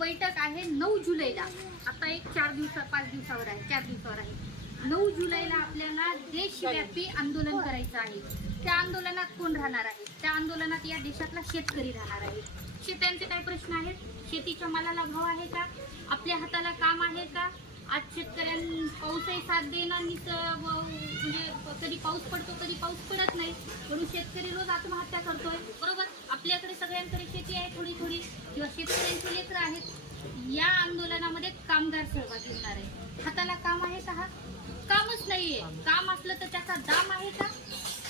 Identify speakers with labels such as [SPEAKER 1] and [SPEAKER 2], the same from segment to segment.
[SPEAKER 1] बैठक आहे नऊ जुलैला. आता एक चार दिवसा पाच दिवसावर आहे चार दिवसावर आहे. नऊ जुलैला आपल्याला देशव्यापी आंदोलन करायचं आहे. त्या आंदोलनात कोण राहणार आहे? त्या आंदोलनात या देशातला शेतकरी राहणार आहे. शेतकऱ्यांचे काय प्रश्न आहेत? शेतीच्या मालाला भाव आहे का? आपल्या हाताला काम आहे का? आज शेतकऱ्यां पाऊसही साथ देणार नाही म्हणजे कधी पाऊस पडतो कधी पाऊस पडत नाही. म्हणून शेतकरी रोज आत्महत्या करतोय. बरोबर? आपल्याकडे सगळ्यांकडे शेती आहे थोडी थोडी. किंवा शेतकऱ्यांचे लेकरं आहेत या आंदोलनामध्ये कामगार सहभागी होणार आहे हाताला काम आहे का हा? कामच नाहीये. काम असलं तर त्याचा दाम आहे का?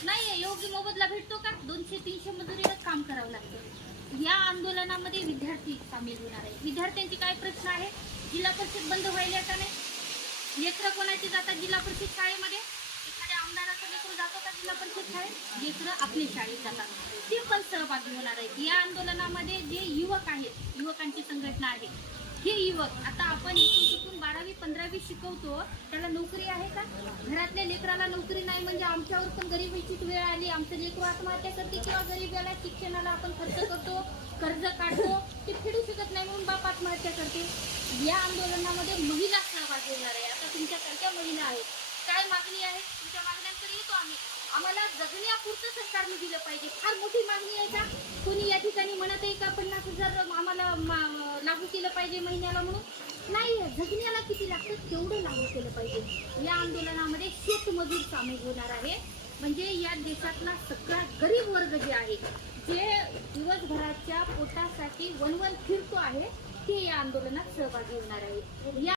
[SPEAKER 1] नाहीये. योग्य मोबदला भेटतो का? दोनशे तीनशे मजुरीला काम करावं लागतं. या आंदोलनामध्ये विद्यार्थी सामील होणार आहे विद्यार्थ्यांची काय प्रश्न आहे? जिल्हा परिषद बंद व्हायला का नाही? लेकरं कोणाची जातात? जिल्हा परिषद शाळेमध्ये? का शाळेत लेकरं आपली शाळेत जातात. ते पण सहभागी होणार आहेत. या आंदोलनामध्ये जे युवक आहेत युवकांची संघटना आहे हे युवक आता आपण इथून तिथून बारावी पंधरावी शिकवतो त्याला नोकरी आहे का? घरातल्या लेकराला नोकरी नाही म्हणजे आमच्यावर पण गरिबीचीच वेळ आली. आमचं लेकरू आत्महत्या करते किंवा गरिबाला शिक्षणाला आपण खर्च करतो कर्ज काढतो ते फेडू शकत नाही म्हणून बाप आत्महत्या करते. या आंदोलनामध्ये महिला सहभागी होणार आहे आता तुमच्यासारख्या महिला आहेत काय मागणी आहे तुमच्या मागण्यांकडे येतो आम्ही आम्हाला जगण्यापुरतं सरकारने दिलं पाहिजे. फार मोठी मागणी आहे का? कोणी या ठिकाणी म्हणत आहे का पन्नास हजार आम्हाला मा- लागू केलं पाहिजे महिन्याला म्हणून? नाही जगण्याला किती लागतं तेवढं लागू केलं पाहिजे. या आंदोलनामध्ये शेतमजूर सामील होणार आहे. म्हणजे या देशातला सगळा गरीब वर्ग जे आहे जे दिवसभराच्या पोटासाठी वनवन फिरतो आहे ते या आंदोलनात सहभागी होणार आहे. या